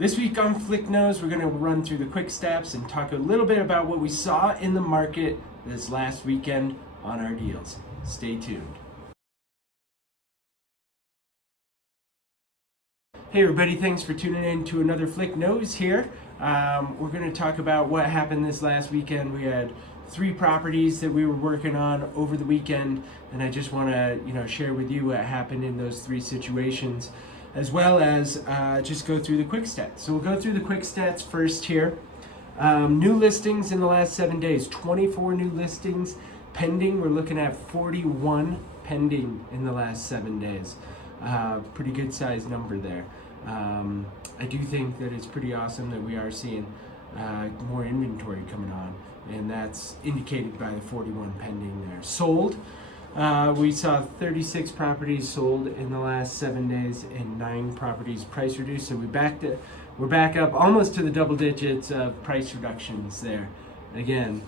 This week on Flick Knows, we're going to run through the quick steps and talk a little bit about what we saw in the market this last weekend on our deals. Stay tuned. Hey everybody, thanks for tuning in to another Flick Knows here. We're going to talk about what happened this last weekend. We had 3 properties that we were working on over the weekend, and I just want to share with you what happened in those 3 situations, as well as just go through the quick stats. So we'll go through the quick stats first here. New listings in the last 7 days, 24 new listings pending. We're looking at 41 pending in the last 7 days. Pretty good size number there. I do think that it's pretty awesome that we are seeing more inventory coming on, and that's indicated by the 41 pending there. Sold, we saw 36 properties sold in the last 7 days and 9 properties price reduced. So we're back up almost to the double digits of price reductions there. Again,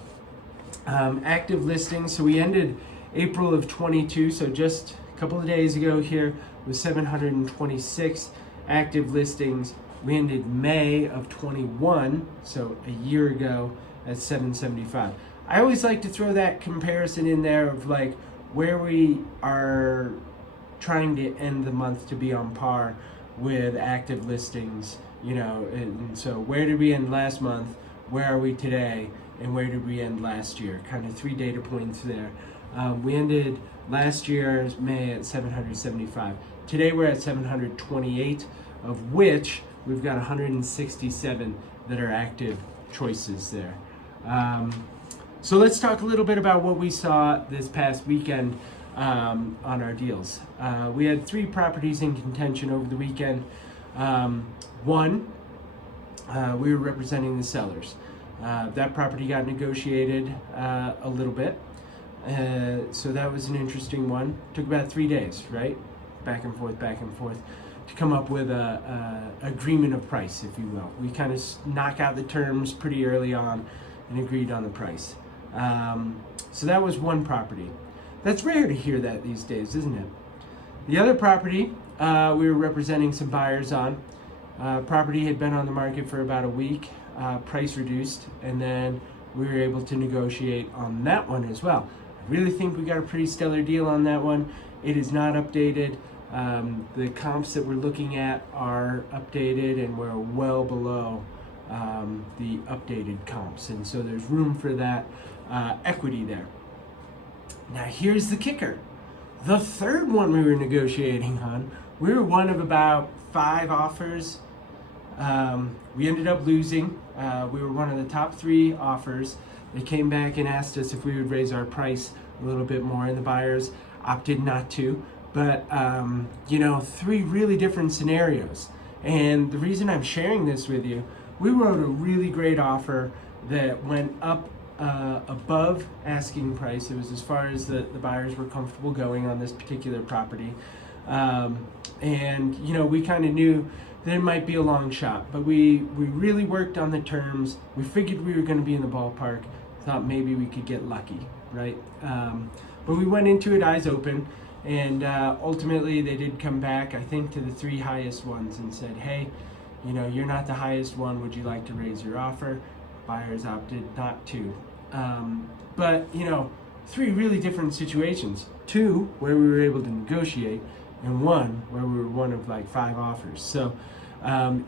active listings. So we ended April of 22, so just a couple of days ago here, with 726 active listings. We ended May of 21, so a year ago, at 775. I always like to throw that comparison in there of like where we are trying to end the month to be on par with active listings, and so where did we end last month, where are we today, and where did we end last year? Kind of 3 data points there. We ended last year's May at 775. Today we're at 728, of which we've got 167 that are active choices there. So let's talk a little bit about what we saw this past weekend on our deals. We had 3 properties in contention over the weekend. One, we were representing the sellers. That property got negotiated a little bit. So that was an interesting one. Took about 3 days, right? Back and forth, to come up with a agreement of price, if you will. We kind of knock out the terms pretty early on and agreed on the price. So that was one property. That's rare to hear that these days, isn't it? The other property we were representing some buyers on. Property had been on the market for about a week, price reduced, and then we were able to negotiate on that one as well. I really think we got a pretty stellar deal on that one. It is not updated. The comps that we're looking at are updated, and we're well below the updated comps, and so there's room for that equity there. Now here's the kicker. The third one we were negotiating on, we were one of about 5 offers. We ended up losing. We were one of the top 3 offers. They came back and asked us if we would raise our price a little bit more, and the buyers opted not to. But 3 really different scenarios. And the reason I'm sharing this with you, we wrote a really great offer that went up above asking price. It was as far as the buyers were comfortable going on this particular property. And we kind of knew there might be a long shot, but we really worked on the terms. We figured we were going to be in the ballpark. Thought maybe we could get lucky, right? But we went into it eyes open, and ultimately they did come back, I think, to the 3 highest ones and said, hey, you're not the highest one. Would you like to raise your offer? Buyers opted not to. But 3 really different situations. 2 where we were able to negotiate, and 1 where we were one of like 5 offers. So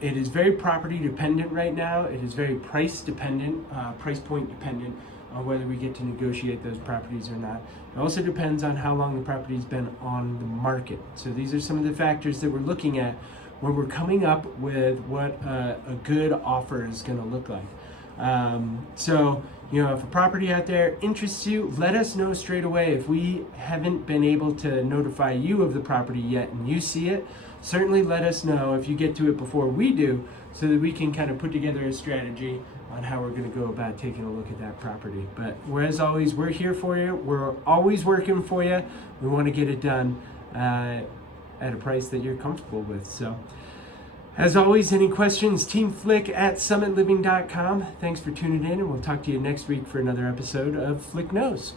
it is very property dependent right now. It is very price dependent, price point dependent on whether we get to negotiate those properties or not. It also depends on how long the property's been on the market. So these are some of the factors that we're looking at when we're coming up with what a good offer is going to look like. So if a property out there interests you, let us know straight away. If we haven't been able to notify you of the property yet and you see it, certainly let us know if you get to it before we do, so that we can kind of put together a strategy on how we're going to go about taking a look at that property. But as always, we're here for you. We're always working for you. We want to get it done at a price that you're comfortable with. So as always, any questions, teamflick@summitliving.com. Thanks for tuning in, and we'll talk to you next week for another episode of Flick Knows.